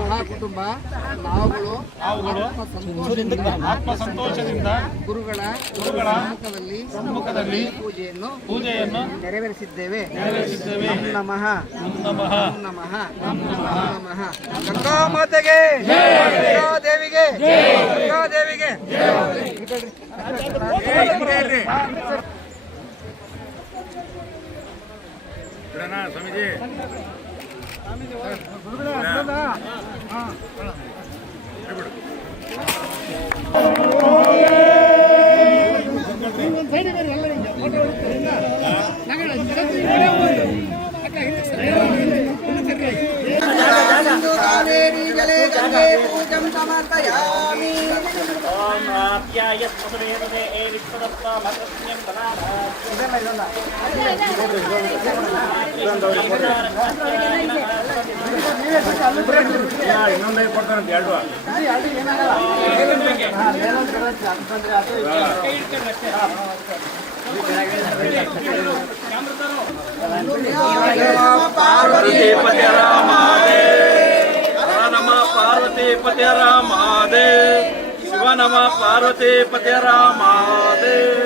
ಮಹಾಕುಟುಂಬ ನಾವುಗಳು ಆತ್ಮ ಸಂತೋಷದಿಂದ ಗುರುಗಳ ಸಮ್ಮುಖದಲ್ಲಿ ಪೂಜೆಯನ್ನು ನೆರವೇರಿಸಿದ್ದೇವೆ. ನಮಃ ನಮಃ ನಮಃ. ಗಂಗಾ ಮಾತೆಗೆ, ಗಂಗಾ ದೇವಿಗೆ, ಗಂಗಾ ದೇವಿಗೆ. ಸ್ವಾಮೀಜಿ ಇನ್ನೊಂದು ಕೊಡ್ತಾರಂತೆ ಎರಡು पार्वती पते महादेव शिव नम पार्वती पते महादेव।